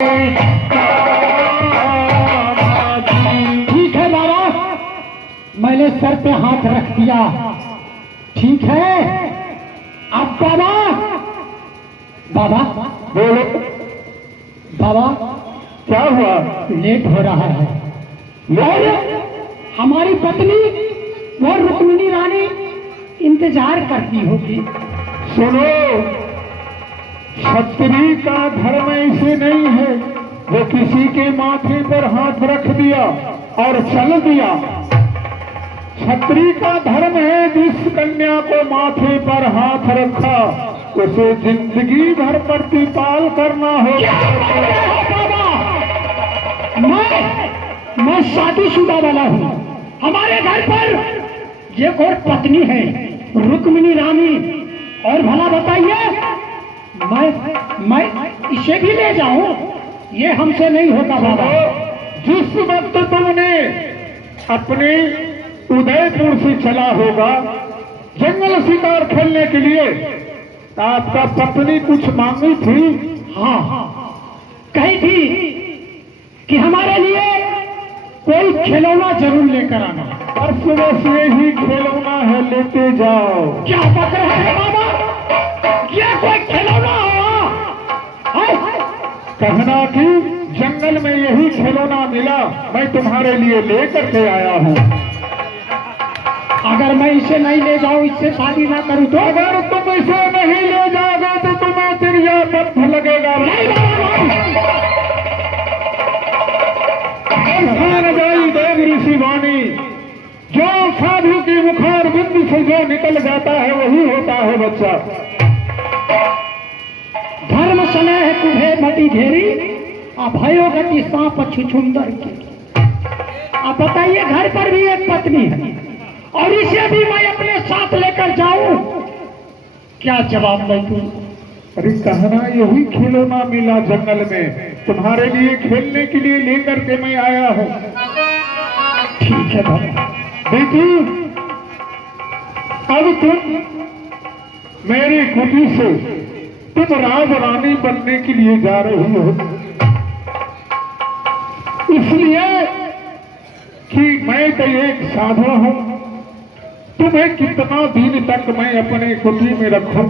ठीक है बाबा, मैंने सर पे हाथ रख दिया। ठीक है अब बाबा, बाबा बोलो, बाबा क्या हुआ? लेट हो रहा है। और हमारी पत्नी वो रुक्मिणी रानी इंतजार करती होगी। सुनो, क्षत्रिय का धर्म ऐसे नहीं है वो किसी के माथे पर हाथ रख दिया और चल दिया। क्षत्रिय का धर्म है जिस कन्या को माथे पर हाथ रखा उसे जिंदगी भर प्रतिपाल करना होगा। मैं शादीशुदा वाला हूँ। हमारे घर पर ये कोई पत्नी है रुक्मिणी रानी, और भला बताइए मैं इसे भी ले जाऊं? ये हमसे नहीं होगा बाबा। जिस वक्त तुमने अपने उदयपुर से चला होगा जंगल शिकार खेलने के लिए, तो आपका पत्नी कुछ मांगी थी? हाँ, कही थी कि हमारे लिए कोई खिलौना जरूर लेकर आना। और सुबह से ही खिलौना है, लेते जाओ। क्या बक रहे हैं बाबा? ये कोई खिलौना हुआ? कहना कि जंगल में यही खिलौना मिला, मैं तुम्हारे लिए लेकर के आया हूँ। अगर मैं इसे नहीं ले जाऊं, इससे शादी ना करूं तो? अगर तुम इसे नहीं ले जाओगे तो तुम्हें तिरिया पथ लगेगा। नहीं बाबा, गई देव ऋषि वाणी, जो साधु की मुखार बिंदु से जो निकल जाता है वही होता है बच्चा। धर्म समय है कुभे मटी घेरी, अभयो गति सांप छुछुंदर की। आप बताइए, घर पर भी एक पत्नी है और इसे भी मैं अपने साथ लेकर जाऊं? क्या जवाब मैं दूं? अरे कहना यही खिलौना मिला जंगल में, तुम्हारे लिए खेलने के लिए लेकर के मैं आया हूँ। ठीक है बाबा। बेटी, अब तुम मेरी कुटी से तुम राज रानी बनने के लिए जा रही हो, इसलिए कि मैं तो एक साधा हूं। तुम्हें कितना दिन तक मैं अपने कुटी में रखूं?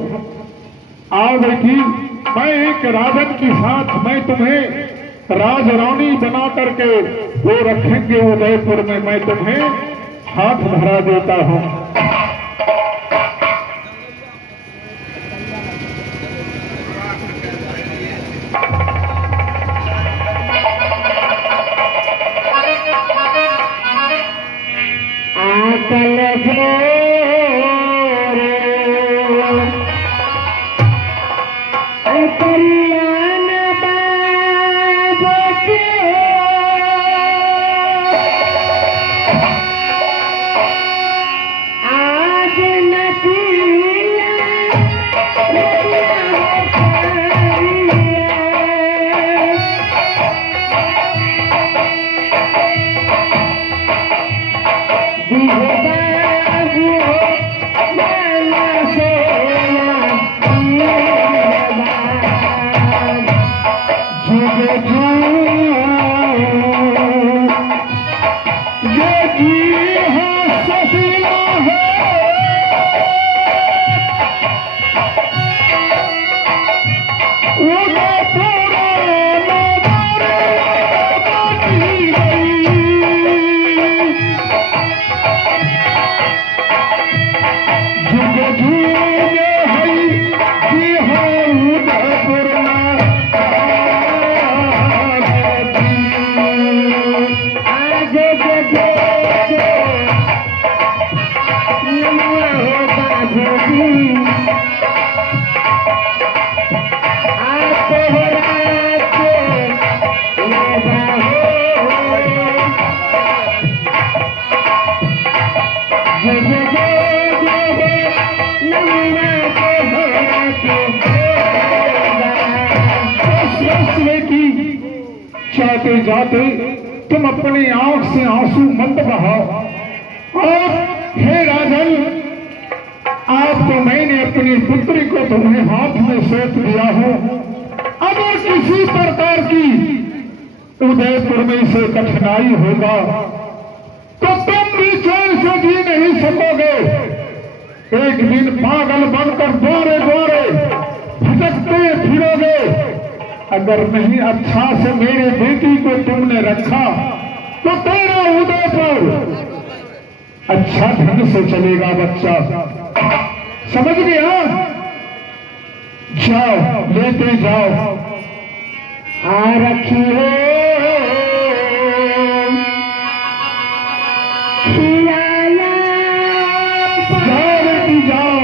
आओ बेटी, मैं एक राजन के साथ मैं तुम्हें राज रानी बना करके वो रखेंगे उदयपुर में। मैं तुम्हें हाथ धरा देता हूं। जाते जाते तुम अपनी आंख से आंसू मत बहाओ। और हे राजन, आप तो मैंने अपनी पुत्री को तुम्हें हाथ में सौंप दिया हो। अगर किसी किसी प्रकार की उदयपुर में से कठिनाई होगा तो तुम भी चैन से जी नहीं सकोगे। एक दिन पागल बनकर द्वारे द्वारे भटकते फिरोगे। अगर नहीं अच्छा से मेरे बेटी को तुमने रखा तो तेरा उदयपुर अच्छा ढंग से चलेगा बच्चा, समझ गया? जाओ, लेते जाओ। आ रखी हो खियाया जाओ बेटी जाओ।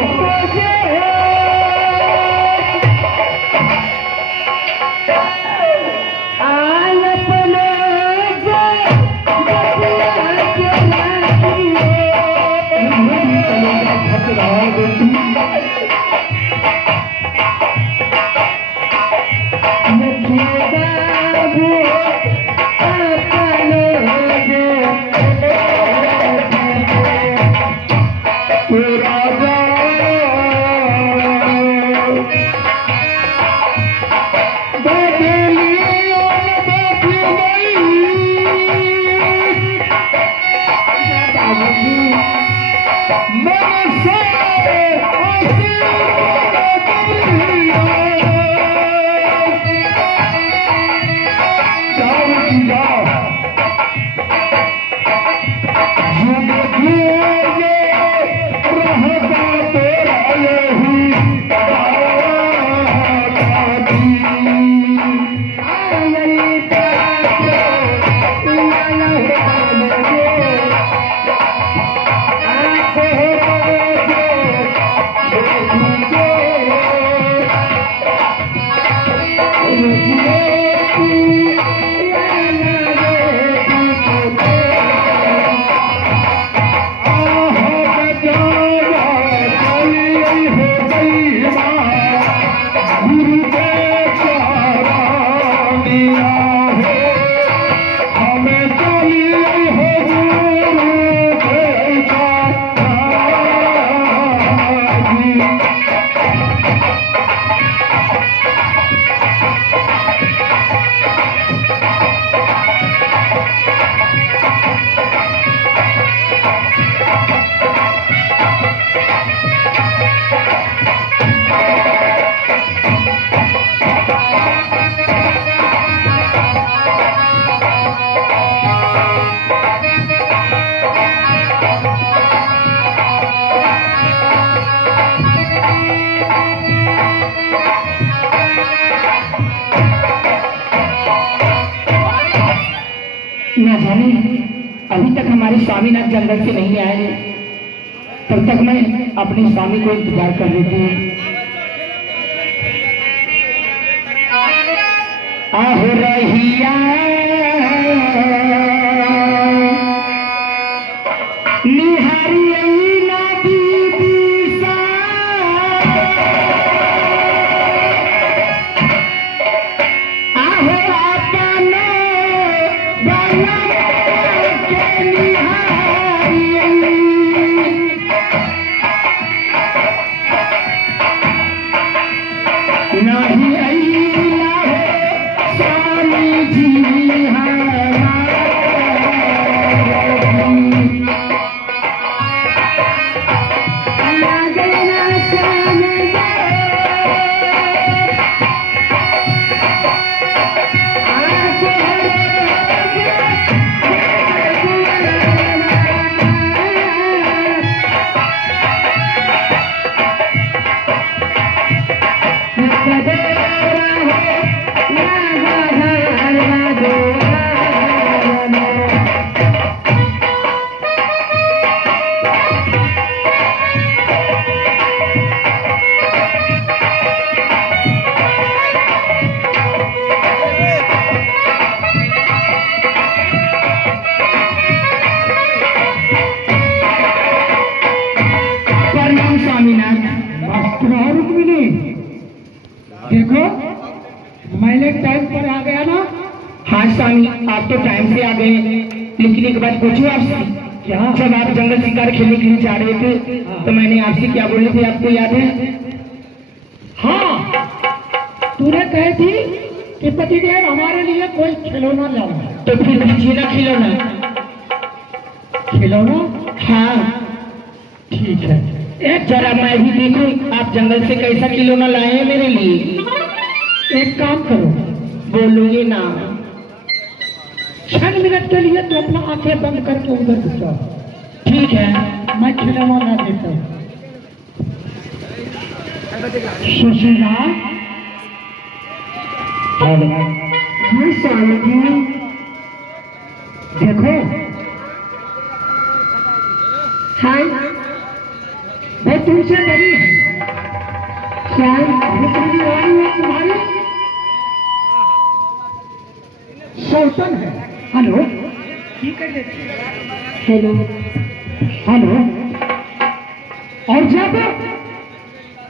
न जाने अभी तक हमारे स्वामीनाथ जंगल से नहीं आए, तब तक मैं अपने स्वामी को इंतजार कर लेती हूँ। आहो रहिया निहारी ना दीदी सा आहो अपना बना के निहारी नहीं अइला हो स्वामी जी हमारा देखो मैंने टाइम पर आ गया ना। हाँ स्वामी, आप तो टाइम से आ गए, लेकिन एक बात पूछूं आपसे। क्या? जब आप जंगल शिकार खेलने के लिए जा रहे थे तो मैंने आपसे क्या बोले थे, आपको याद है? हाँ, तूने कही थी कि पतिदेव हमारे लिए कोई खिलौना लाओ। तो फिर दीजिए ना खिलौना। खिलौना? हाँ ठीक है। एक जरा मैं भी देखूं आप जंगल से कैसा खिलौना लाए हैं मेरे लिए। एक काम करो, बोलूंगी ना। 6 मिनट के लिए तो अपना आंखें बंद करके उधर घुस जाओ। ठीक है। मैं खिलौना ला देता हूँ। सुशीला, हाँ स्वामी जी। देखो हाँ वो तुमसे बड़ी है। क्या? रुक्मिणी रानी है तुम्हारी सौतन है। हेलो, ठीक है। हेलो। हेलो। और जब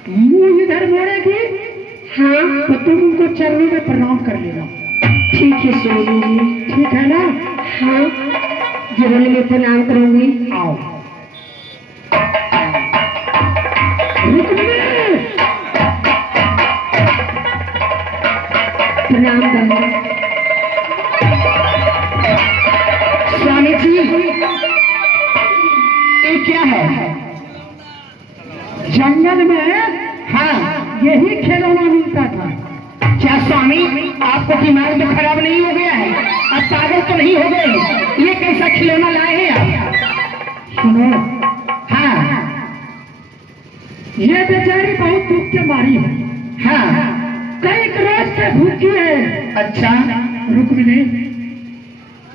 मुंह इधर मोड़ेगी हाँ तो तुम उनको चरणों में प्रणाम कर लेना। ठीक है स्वामी जी। ठीक है ना? हाँ जरूर मैं प्रणाम करूंगी। आओ। रुक्मिणी, प्रणाम बाबा। स्वामी जी ये क्या है? जंगल में हाँ यही खिलौना मिलता था। क्या स्वामी आपको दिमाग तो खराब नहीं हो गया है? आप पागल तो नहीं हो गए? ये कैसा खिलौना लाए हैं आप? सुनो, हाँ ये बेचारी बहुत दुख के मारी है। हाँ। कई रोज से भूखी है। अच्छा। रुक्मिणी,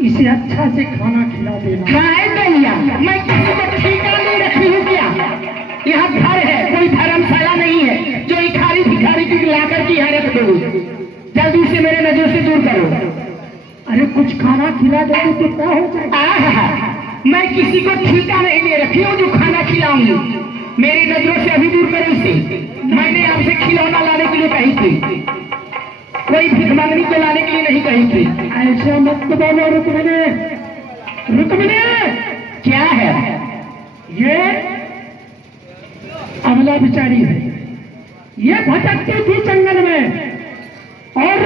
इसे अच्छा से खाना खिला देना। हाँ है भैया, मैं किसी को ठेका नहीं रखी हूँ क्या? यहाँ घर है, कोई धर्मशाला नहीं है जो भिखारी भिखारी की ला करके यहाँ रख दो। जल्दी से मेरे नजर से दूर करो। अरे कुछ खाना खिला दो तो कितना हो जाएगा? मैं किसी को ठेका नहीं ले रखी हूँ जो खाना खिलाऊंगी। मेरी नजरों से अभी दूर करो इसे। मैंने आपसे खिलौना लाने के लिए कही थी, कोई भिख मांगनी को लाने के लिए नहीं कही थी। ऐसा मत बोलो रुक्मिणी। रुक्मिणी, क्या है? ये अमला बिचारी है। ये भटकती थी जंगल में और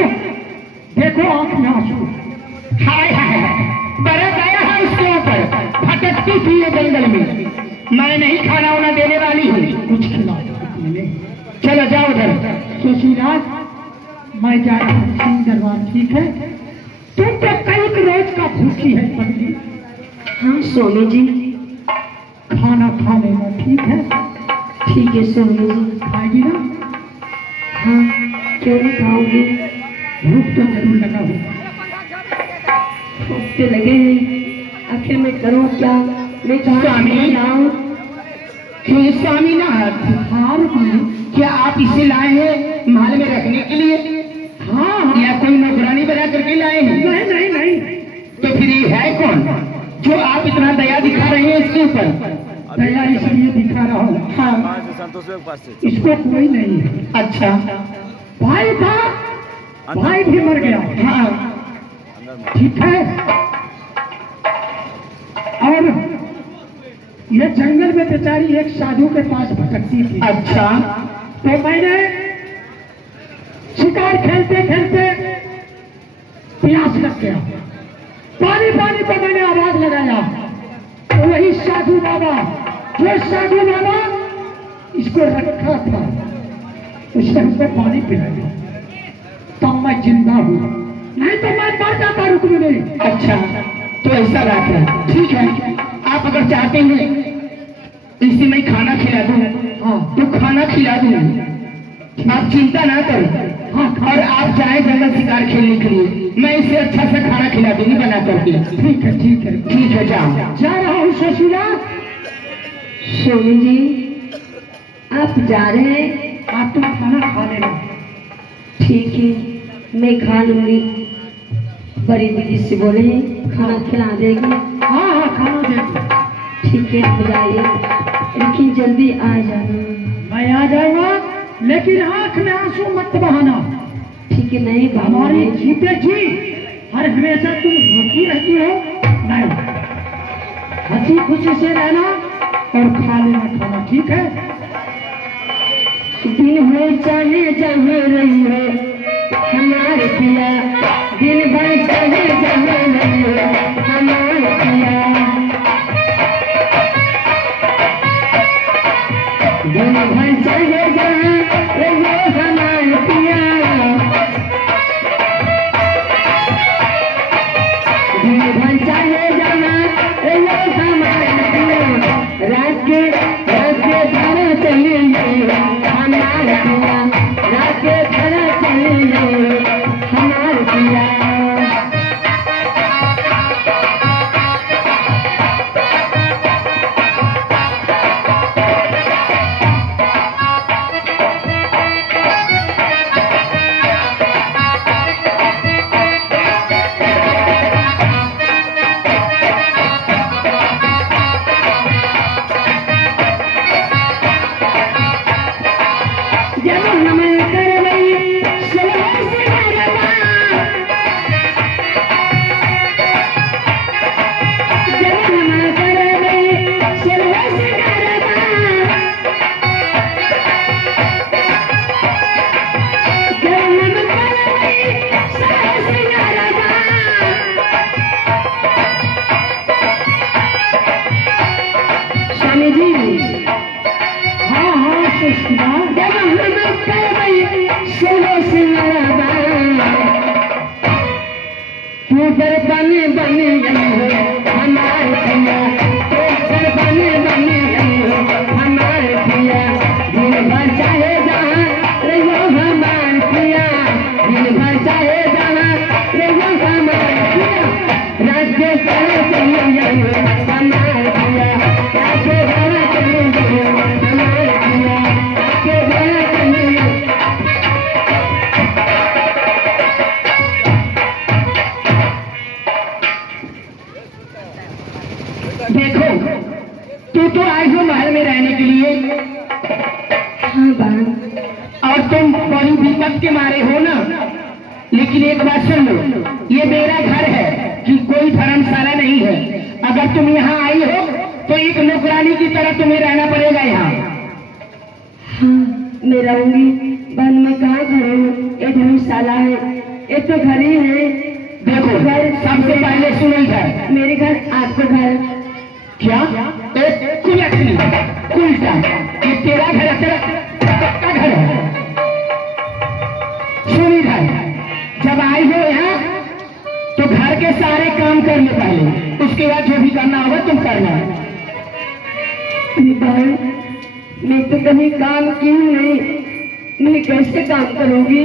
देखो आंख में आंसू। हाय हाय बड़ा दया है उसके ऊपर। भटकती थी ये जंगल में। मैं नहीं खाना वाना देने वाली हूँ। कुछ खिला दो रुक्मिणी। चलो जाओ उधर। सुशीला, मैं जा रहा हूँ सिंह दरबार। ठीक है? तुम तो कई रोज का भूखी है पत्नी। हाँ स्वामी जी। खाना खा लेना। ठीक है? ठीक है स्वामी जी। खाएगी ना? हाँ क्यों नहीं खाऊंगी? भूख तो जरूर लगा होगा। भूख तो लगे हैं, आखिर मैं करूँ क्या? मैं स्वामी आऊँ। हे स्वामी नाथ। हाँ रुक्मिणी। क्या आप इसे लाए हैं महल में रखने के लिए? हाँ या कोई नौकरानी बना करके लाए हैं? नहीं नहीं नहीं। तो फिर ये है कौन जो आप इतना दया दिखा रहे हैं इसके ऊपर? दया इसलिए दिखा रहा हूँ, हाँ इसको कोई नहीं है। अच्छा। भाई था, भाई भी मर गया। हाँ ठीक है? और ये जंगल में बेचारी एक साधु के पास भटकती थी। अच्छा। तो मैंने शिकार खेलते खेलते प्यास लग गया। पानी पानी को मैंने आवाज लगाया तो वही साधु बाबा, जो साधु बाबा इसको रखा था, उसे हमको पानी पिलाया। तब मैं जिंदा हूँ, नहीं तो मैं मर जाता रुक्मिणी। अच्छा तो ऐसा बात है। ठीक है, आप अगर चाहते हैं इसे मैं खाना खिला दूं, हाँ तो खाना खिला दूं। आप चिंता ना करो। हाँ और आप जाए जंगल शिकार खेलने के लिए, मैं इसे अच्छा सा खाना खिला दूंगी बना करके। ठीक है ठीक है। ठीक है जाओ। जा रहा हूँ सुशीला। स्वामी जी आप जा रहे हैं? आप तुम खाना खा लेना। ठीक है मैं खा लूंगी। बड़ी दीदी से बोले खाना खिला देगी। हाँ हाँ खाना देगी। ठीक है आप जाइए, लेकिन जल्दी आ जाना। मैं आ जाऊंगा, लेकिन आंख में आंसू मत बहाना। ठीक है नहीं हमारी जीते जी हर हमेशा तुम रोती रहती हो। नहीं, हंसी खुशी से रहना और खा लेना खाना। ठीक है? दिन हो चाहे जहाँ रही हो, हमारे पिया दिन भर चले जाने लगे हमारे पिया दिन भर चले जाने लगे हमारे पिया दिन भर चले जाना लगे हमारे पिया रात के घर चले गए हमारे पिया रात के घर चले गए हमारे पिया जब हम करवई सलह से करवा जब हम करवई सलह से करवा जब हम करवई सलह से करवा स्वामी जी हाँ हाँ सुष्मा जब हम करवई सलह से करवा तू पर बने बने गई हो हमारे पिया तू पर बने बने गई हो हमारे पिया दिन भर चाहे जहाँ रहो हमारे पिया दिन भर चाहे जहाँ रहो हमारे पिया रात के घर चले गए हो हमारे पिया रात के घर चले गए हो हमारे पिया रात के घर चले गए देखो तू तो आई हो महल में रहने के लिए हाँ बहन और तुम बड़ी विपत के मारे हो ना लेकिन एक बात सुन लो ये मेरा घर है कि कोई धर्मशाला नहीं है अगर तुम यहाँ आई हो तो एक नौकरानी की तरह तुम्हें रहना पड़ेगा यहाँ हाँ मैं रहूंगी बहन मैं कहाँ घर हूँ ये धर्मशाला है ये तो घर ही है देखो घर सबसे पहले सुनो इधर मेरे घर आपका घर क्या उलटा ये तेरा घर है तेरा का घर है सुन इधर जब आई हो यहाँ तो घर के सारे काम करने पहले उसके बाद जो भी करना होगा तुम करना भाई मैं तो कभी काम की नहीं मैं कैसे काम करूंगी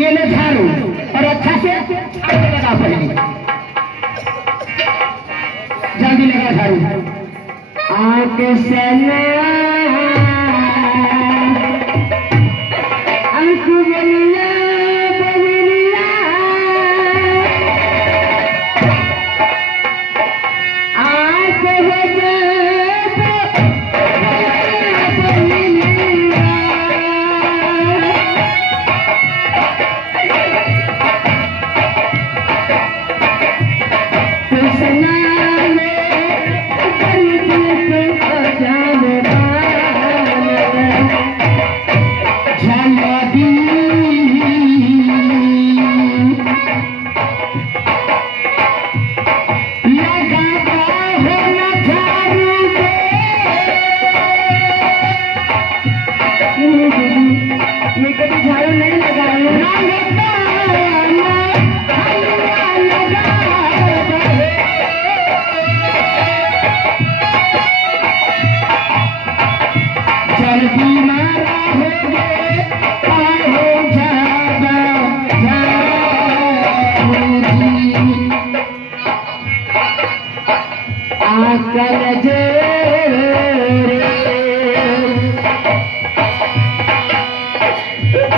ये ले झाड़ू और अच्छा से आगे लगा पड़ेगी जल्दी लगा झाड़ू आंख से आंख बनिया बनिया आंख बजे मैं कभी झाड़ू नहीं लगाऊंगा जल्दी मारा हो गए हो जागा आकर जे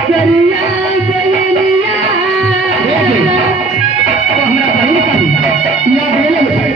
करिया बलिया तो हमरा बहन का या बोले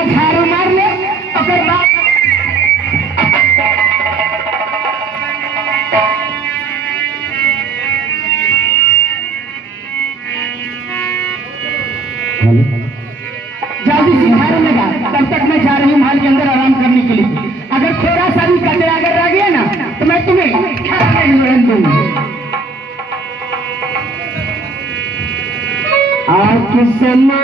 बढ़िया झाड़ू मार ले ओकर बाद जल्दी से झाड़ू लगा। तब तक मैं जा रही हूँ महल के अंदर आराम करने के लिए। अगर थोड़ा सा भी कचरा अगर रह गया ना तो मैं तुम्हें खाने नहीं रहने दूंगी। आज समा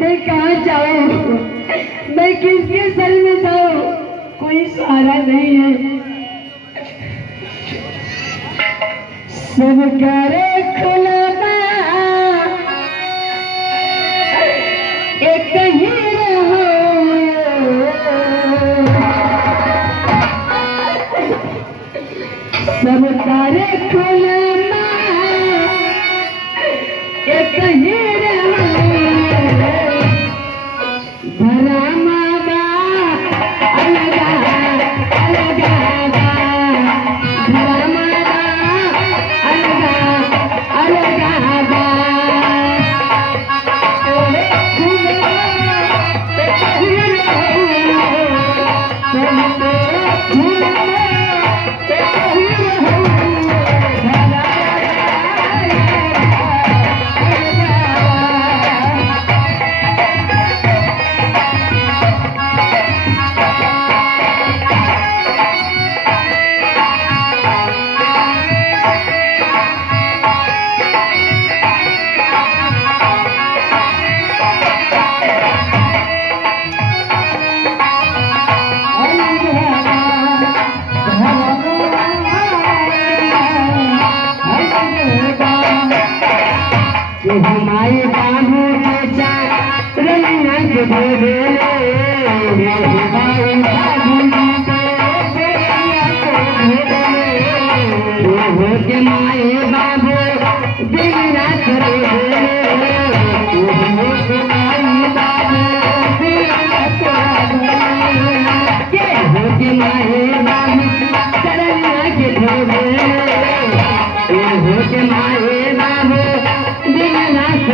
मैं कहाँ जाऊँ, मैं किसके सर में जाऊँ, कोई सहारा नहीं है। सब करे खुलाबा एक ही रहो, सब करे खुलाबा एक ही हमारे बाबू चाचा रंगा के भेजे हमारे बाबू के माए बाबू दिन रात के माए बाबू चरना के भेजे के माए बाबू दिन रात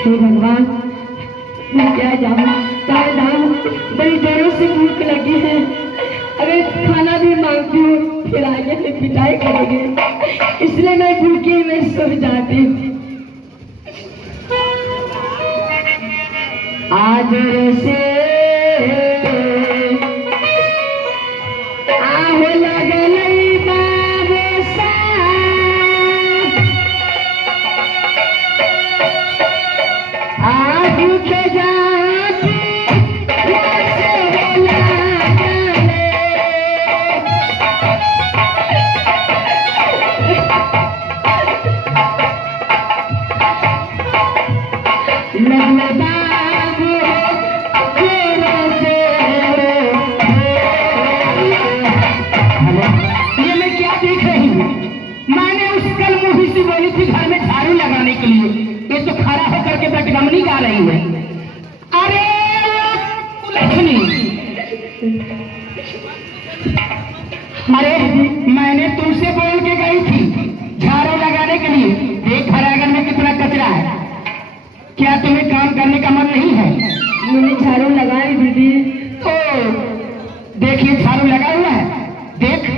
हे भगवान, मैं क्या जाऊँ कहाँ जाऊँ, बड़ी जोरों से भूख लगी है। अगर खाना भी मांगती हूँ फिर आगे से पिटाई करेंगे, इसलिए मैं भूखी मैं सो जाती हूँ। आज से आहो लगलई बाबू सा, आज के जाती कैसे होला जाने। लगले बाबू जोरों से। ये मैं क्या देख रही हूँ? मैंने उस कल मूवी से बोली थी घर में झाड़ू लगाने के लिए, ये तो खड़ा होकर के बटगमनी गा रही है। अरे कुलछनी, अरे मैंने तुमसे बोल के गई थी झाड़ू लगाने के लिए, देख घर आंगन में कितना कचरा है। क्या तुम्हें काम करने का मन नहीं है? मैंने झाड़ू लगाई दीदी। तो देखिए झाड़ू लगा हुआ है, देख